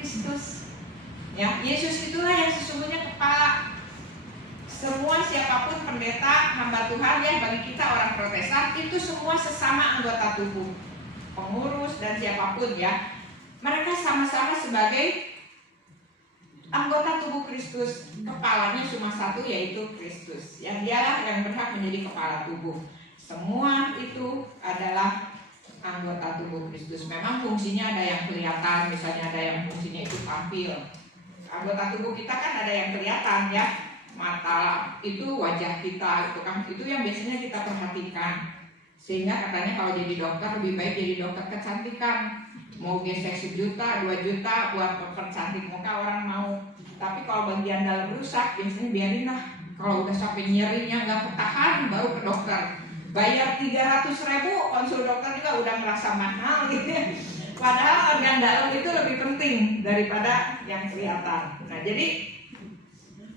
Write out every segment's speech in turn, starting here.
Kristus. Ya, Yesus itulah yang sesungguhnya kepala. Semua siapapun pendeta, hamba Tuhan ya, bagi kita orang Protestan itu semua sesama anggota tubuh. Pengurus dan siapapun ya, mereka sama-sama sebagai anggota tubuh Kristus. Kepalanya cuma satu, yaitu Kristus. Yang dialah yang berhak menjadi kepala tubuh. Semua itu adalah anggota tubuh Kristus. Memang fungsinya ada yang kelihatan, misalnya ada yang fungsinya itu tampil. Anggota tubuh kita kan ada yang kelihatan ya, mata itu, wajah kita itu yang biasanya kita perhatikan. Sehingga katanya kalau jadi dokter lebih baik jadi dokter kecantikan. Mau gesek 1 juta, 2 juta buat percantik muka orang mau. Tapi kalau bagian dalam rusak biasanya biarin lah. Kalau udah sampai nyerinya nggak ketahan baru ke dokter. Bayar 300.000 konsul dokter juga udah merasa mahal gitu ya. Padahal organ dalam itu lebih penting daripada yang kelihatan. Nah jadi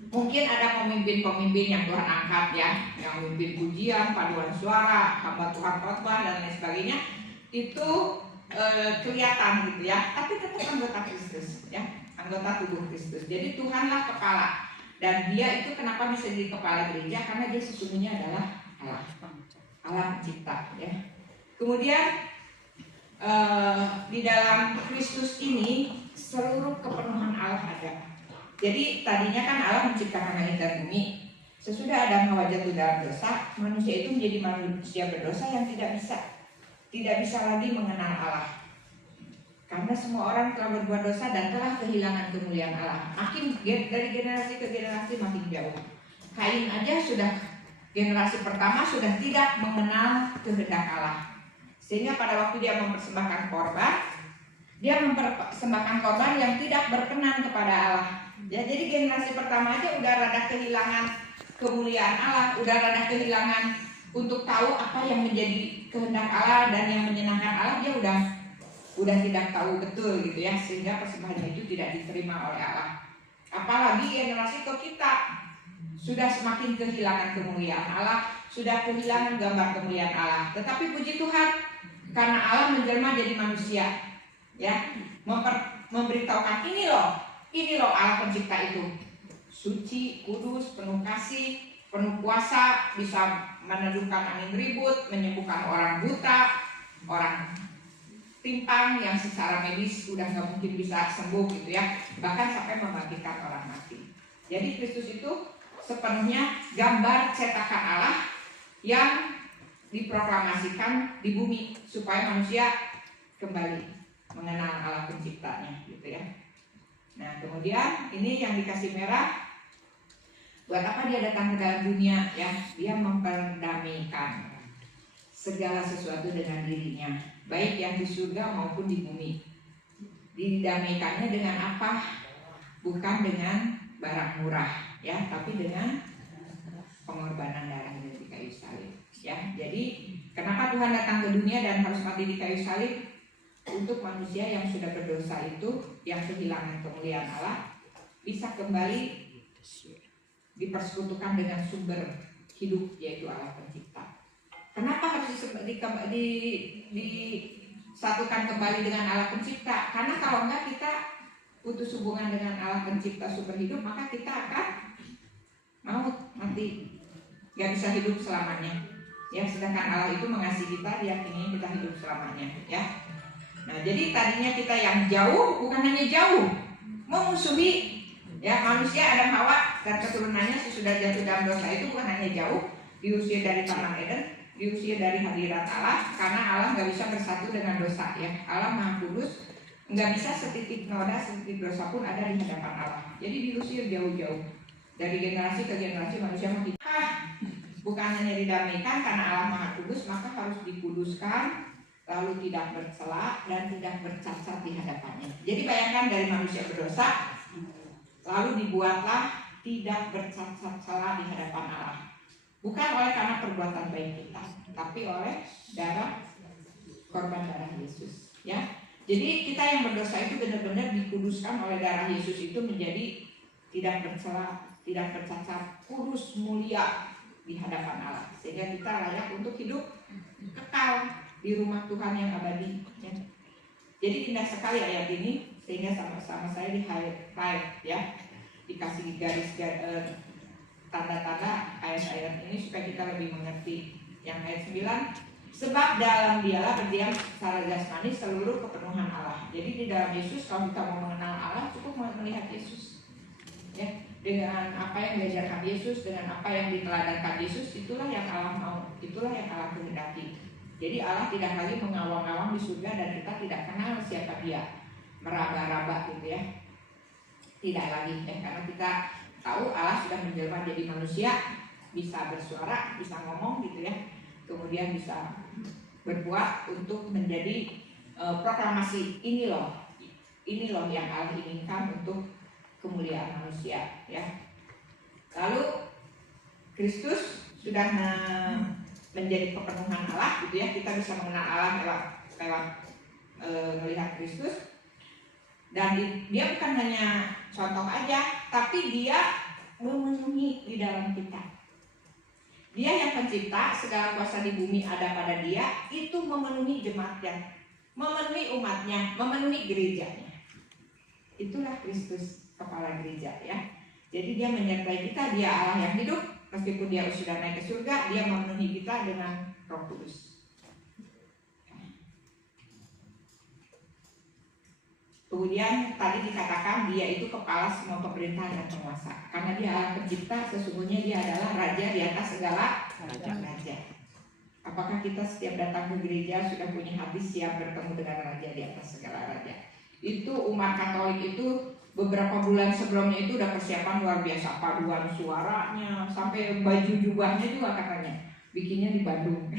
mungkin ada pemimpin-pemimpin yang Tuhan angkat ya, yang memimpin pujian, paduan suara, hamba Tuhan khotbah dan lain sebagainya, itu kelihatan gitu ya. Tapi tetap anggota Kristus ya, anggota tubuh Kristus. Jadi Tuhanlah kepala dan Dia itu kenapa bisa jadi kepala gereja? Karena Dia sesungguhnya adalah Allah pencipta ya. Kemudian di dalam Kristus ini seluruh kepenuhan Allah ada. Jadi tadinya kan Allah menciptakan langit dan bumi. Sesudah Adam Hawa jatuh dalam dosa, manusia itu menjadi manusia berdosa yang tidak bisa lagi mengenal Allah. Karena semua orang telah berbuat dosa dan telah kehilangan kemuliaan Allah. Makin dari generasi ke generasi makin jauh. Kain aja sudah generasi pertama sudah tidak mengenal kehendak Allah. Sehingga pada waktu dia mempersembahkan korban, dia mempersembahkan korban yang tidak berkenan kepada Allah. Ya, jadi generasi pertama aja udah rada kehilangan kemuliaan Allah, udah rada kehilangan untuk tahu apa yang menjadi kehendak Allah dan yang menyenangkan Allah, dia udah tidak tahu betul gitu ya, sehingga persembahannya itu tidak diterima oleh Allah. Apalagi generasi ke kita sudah semakin kehilangan kemuliaan Allah, sudah kehilangan gambar kemuliaan Allah. Tetapi puji Tuhan, karena Allah menjelma jadi manusia, ya, memberitahukan ini loh Allah pencipta itu, suci, kudus, penuh kasih, penuh kuasa, bisa meneduhkan angin ribut, menyembuhkan orang buta, orang timpang yang secara medis udah nggak mungkin bisa sembuh gitu ya, bahkan sampai membangkitkan orang mati. Jadi Kristus itu sepenuhnya gambar cetakan Allah yang diproklamasikan di bumi supaya manusia kembali mengenal Allah penciptanya gitu ya. Nah kemudian ini yang dikasih merah, buat apa dia datang ke dalam dunia ya? Dia memperdamaikan segala sesuatu dengan dirinya, baik yang di surga maupun di bumi. Didamaikannya dengan apa? Bukan dengan barang murah ya, tapi dengan pengorbanan darahnya di kayu salib. Ya, jadi kenapa Tuhan datang ke dunia dan harus mati di kayu salib? Untuk manusia yang sudah berdosa itu, yang kehilangan kemuliaan Allah, bisa kembali dipersekutukan dengan sumber hidup, yaitu Allah pencipta. Kenapa harus disatukan kembali dengan Allah pencipta? Karena kalau enggak kita putus hubungan dengan Allah pencipta sumber hidup, maka kita akan maut, mati, gak bisa hidup selamanya. Ya, sedangkan Allah itu mengasihi kita, Dia ingin kita hidup selamanya. Ya, nah jadi tadinya kita yang jauh, bukan hanya jauh, memusuhi ya manusia Adam Hawa dan keturunannya sesudah jatuh dalam dosa itu bukan hanya jauh, diusir dari Taman Eden, diusir dari hadirat Allah, karena Allah nggak bisa bersatu dengan dosa ya. Allah Maha Kudus, nggak bisa setitik noda, setitik dosa pun ada di hadapan Allah. Jadi diusir jauh-jauh dari generasi ke generasi manusia makin. Bukan hanya didamaikan karena Allah Maha Kudus, maka harus dikuduskan, lalu tidak bercela dan tidak bercacat di hadapannya. Jadi bayangkan dari manusia berdosa, lalu dibuatlah tidak bercacat celah di hadapan Allah. Bukan oleh karena perbuatan baik kita, tapi oleh korban darah Yesus. Ya, jadi kita yang berdosa itu benar-benar dikuduskan oleh darah Yesus itu menjadi tidak bercela, tidak bercacat, kudus, mulia di hadapan Allah. Sehingga kita layak untuk hidup kekal di rumah Tuhan yang abadi. Ya. Jadi indah sekali ayat ini, sehingga sama-sama saya di highlight ya, dikasih garis tanda-tanda ayat-ayat ini supaya kita lebih mengerti. Yang ayat 9, sebab dalam dialah berdiam secara jasmani seluruh kepenuhan Allah. Jadi di dalam Yesus, kalau kita mau mengenal Allah, cukup melihat Yesus ya, dengan apa yang diajarkan Yesus, dengan apa yang diteladankan Yesus, itulah yang Allah mau, itulah yang Allah kehendaki. Jadi Allah tidak lagi mengawang-awang di surga dan kita tidak kenal siapa dia, meraba-raba gitu ya, tidak lagi ya, karena kita tahu Allah sudah menjelma jadi manusia, bisa bersuara, bisa ngomong gitu ya, kemudian bisa berbuat untuk menjadi proklamasi ini loh yang Allah inginkan untuk kemuliaan manusia ya. Lalu Kristus sudah menjadi kepenuhan Allah gitu ya, kita bisa mengenal Allah lewat melihat Kristus. Dan dia bukan hanya contoh aja, tapi dia memenuhi di dalam kita. Dia yang pencipta, segala kuasa di bumi ada pada dia, itu memenuhi jemaatnya, memenuhi umatnya, memenuhi gerejanya. Itulah Kristus, kepala gereja ya. Jadi dia menyertai kita, dia Allah yang hidup, meskipun dia sudah naik ke surga, dia memenuhi kita dengan Roh Kudus. Kemudian tadi dikatakan dia itu kepala semua pemerintahan dan penguasa. Karena dia Allah pencipta, sesungguhnya dia adalah raja di atas segala raja. Apakah kita setiap datang ke gereja sudah punya hati siap bertemu dengan raja di atas segala raja? Itu umat Katolik itu beberapa bulan sebelumnya itu udah persiapan luar biasa, paduan suaranya, sampai baju jubahnya juga katanya bikinnya di Bandung.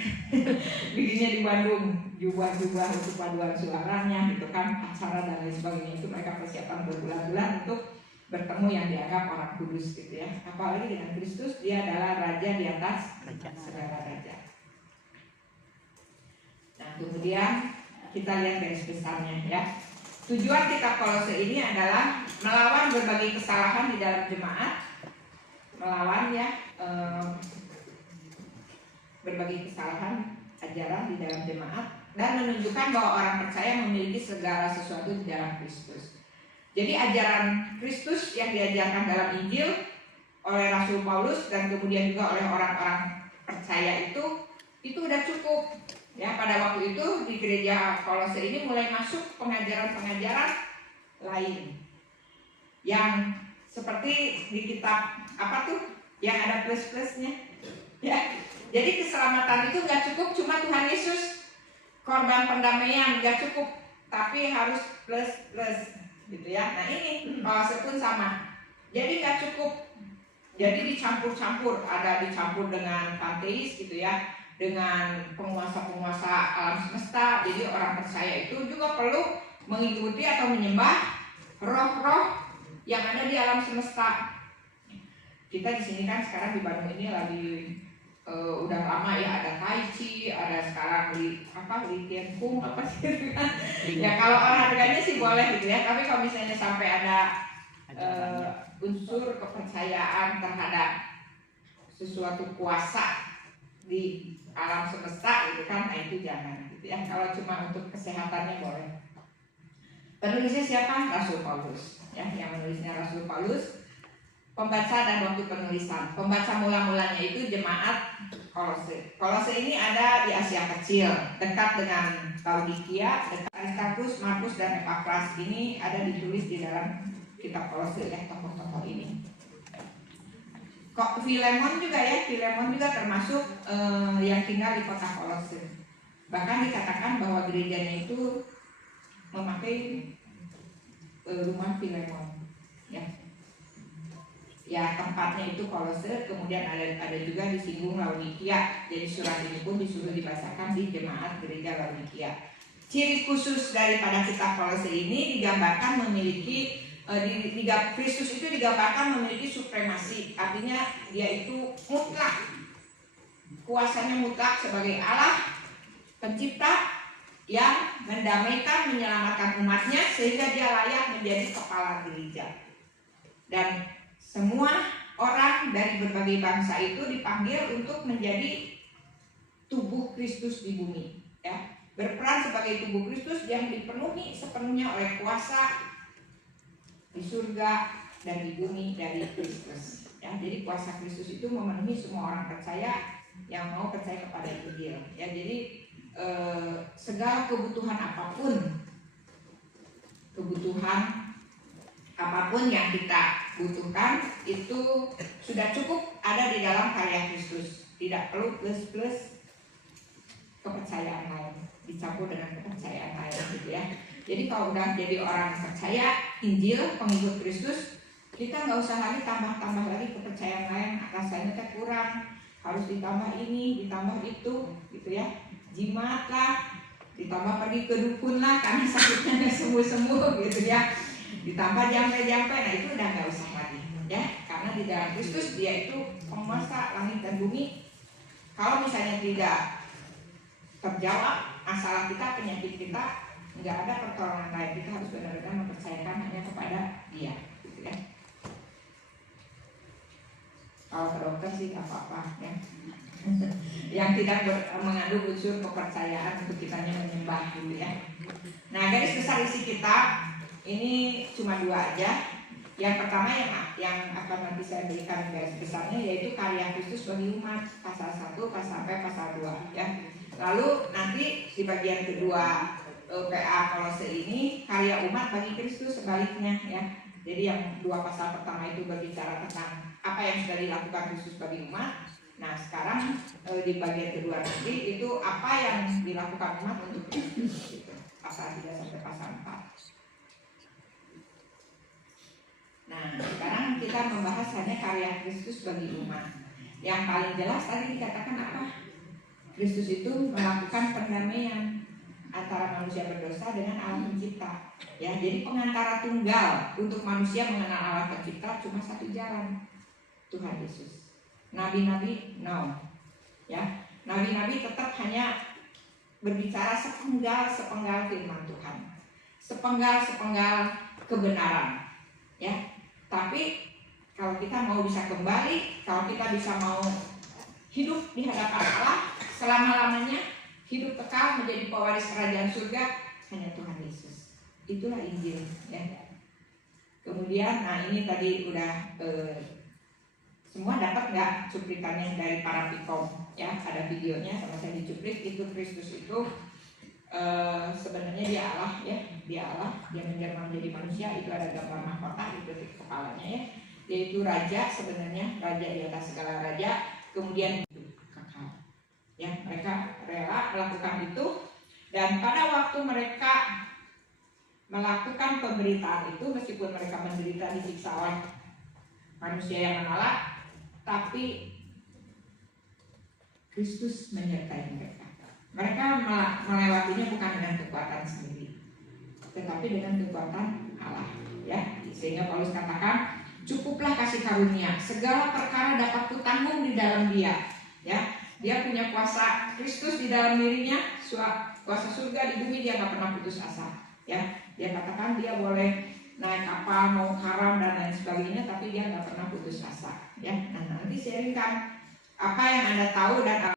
Bikinnya di Bandung, jubah-jubah untuk paduan suaranya gitu kan, acara dan lain sebagainya. Itu mereka persiapan berbulan-bulan untuk bertemu yang dianggap orang kudus gitu ya. Apalagi dengan Kristus, dia adalah raja di atas segala raja. Nah kemudian kita lihat garis besarnya ya. Tujuan kitab Kolose ini adalah melawan berbagai kesalahan di dalam jemaat, melawan ya berbagai kesalahan ajaran di dalam jemaat, dan menunjukkan bahwa orang percaya memiliki segala sesuatu di dalam Kristus. Jadi ajaran Kristus yang diajarkan dalam Injil oleh Rasul Paulus dan kemudian juga oleh orang-orang percaya itu udah cukup. Ya, pada waktu itu di gereja Kolose ini mulai masuk pengajaran-pengajaran lain yang seperti di kitab apa tuh yang ada plus-plusnya ya. Jadi keselamatan itu nggak cukup cuma Tuhan Yesus, korban pendamaian nggak cukup, tapi harus plus gitu ya. Nah ini Kolose pun sama. Jadi nggak cukup. Jadi dicampur-campur, ada dicampur dengan panteis gitu ya, dengan penguasa-penguasa alam semesta. Jadi orang percaya itu juga perlu mengikuti atau menyembah roh-roh yang ada di alam semesta. Kita di sini kan sekarang di Bandung ini lagi udah lama ya, ada Tai Chi, ada sekarang di Tian Kung apa sih kan? Ya kalau olahraganya sih boleh gitu ya, tapi kalau misalnya sampai ada unsur kepercayaan terhadap sesuatu kuasa di alam semesta gitu kan, nah itu jangan gitu ya. Kalau cuma untuk kesehatannya boleh. Penulisnya siapa? Rasul Paulus ya, yang menulisnya Rasul Paulus. Pembaca dan waktu penulisan. Pembaca mula-mulanya itu jemaat Kolose. Kolose ini ada di Asia Kecil, dekat dengan Laodikia, dekat Aristarchus, Markus dan Epafras. Ini ada ditulis di dalam kitab Kolose ya, tokoh-tokoh ini. Kok Filemon juga ya, Filemon juga termasuk yang tinggal di kota Kolose. Bahkan dikatakan bahwa gerejanya itu memakai rumah Filemon, ya tempatnya itu Kolose. Kemudian ada juga disinggung Laodikia. Jadi surat ini pun disuruh dibacakan di jemaat gereja Laodikia. Ciri khusus daripada kitab Kolose ini digambarkan memiliki Kristus itu digambarkan memiliki supremasi, artinya dia itu mutlak, kuasanya mutlak sebagai Allah pencipta yang mendamaikan, menyelamatkan umatnya sehingga dia layak menjadi kepala gereja. Dan semua orang dari berbagai bangsa itu dipanggil untuk menjadi tubuh Kristus di bumi, ya. Berperan sebagai tubuh Kristus yang dipenuhi sepenuhnya oleh kuasa di surga dan di bumi dari Kristus, ya. Jadi kuasa Kristus itu memenuhi semua orang percaya yang mau percaya kepada Injil, ya. Jadi segala kebutuhan apapun yang kita butuhkan itu sudah cukup ada di dalam karya Kristus. Tidak perlu plus kepercayaan lain dicampur dengan kepercayaan lain, gitu ya. Jadi kalau udah jadi orang percaya Injil, pengikut Kristus, kita nggak usah lagi tambah lagi kepercayaan lain. Rasanya kurang, harus ditambah ini, ditambah itu, gitu ya. Jimat lah, ditambah pergi ke dukun lah karena sakitnya nggak sembuh-sembuh, gitu ya. Ditambah jampe-jampe, nah itu udah nggak usah lagi, ya. Karena di dalam Kristus dia itu penguasa langit dan bumi. Kalau misalnya tidak terjawab masalah kita, penyakit kita, nggak ada pertolongan lain. Kita harus benar-benar mempercayakan hanya kepada dia, gitu ya. Kalau ke dokter sih nggak apa-apa, ya. Yang tidak mengandung unsur kepercayaan untuk kitanya menyembah, gitu ya. Nah, garis besar isi kitab ini cuma 2 aja. Yang pertama yang akan nanti saya berikan garis besarnya yaitu karya Kristus bagi umat, pasal 1 sampai pasal 2, ya. Lalu nanti di bagian kedua PA Kolose ini karya umat bagi Kristus sebaliknya, ya. Jadi yang 2 pasal pertama itu berbicara tentang apa yang sudah dilakukan Kristus bagi umat. Nah sekarang di bagian kedua nanti itu apa yang dilakukan umat untuk Kristus, gitu. Pasal 3 sampai pasal 4. Nah sekarang kita membahas hanya karya Kristus bagi umat. Yang paling jelas tadi dikatakan apa? Kristus itu melakukan perdamaian antara manusia berdosa dengan Allah pencipta, ya. Jadi pengantara tunggal untuk manusia mengenal Allah pencipta cuma satu jalan, Tuhan Yesus. Nabi-nabi no, ya. Nabi-nabi tetap hanya berbicara sepenggal firman Tuhan, sepenggal kebenaran, ya. Tapi kalau kita mau bisa kembali, kalau kita bisa mau hidup di hadapan Allah selama-lamanya, hidup kekal menjadi pewaris kerajaan surga, hanya Tuhan Yesus. Itulah Injil, ya. Kemudian, nah ini tadi udah semua dapat nggak cuplikannya dari para pikom, ya. Ada videonya sama saya dicuplik. Itu Kristus itu sebenarnya dia Allah, ya. Dia Allah, dia menjelma menjadi manusia. Itu ada gambar mahkota di titik kepalanya, ya. Dia itu raja sebenarnya, raja di atas segala raja. Kemudian ya, mereka rela melakukan itu, dan pada waktu mereka melakukan pemberitaan itu, meskipun mereka menderita disiksa oleh manusia yang menolak, tapi Kristus menyertai mereka. Mereka melewatinya bukan dengan kekuatan sendiri, tetapi dengan kekuatan Allah, ya. Sehingga Paulus katakan, cukuplah kasih karunia, segala perkara dapat kutanggung di dalam Dia, ya. Dia punya kuasa Kristus di dalam dirinya, kuasa surga di bumi. Dia nggak pernah putus asa, ya. Dia katakan dia boleh naik kapal, mau karam dan lain sebagainya, tapi dia nggak pernah putus asa, ya. Nah nanti sharingkan apa yang Anda tahu dan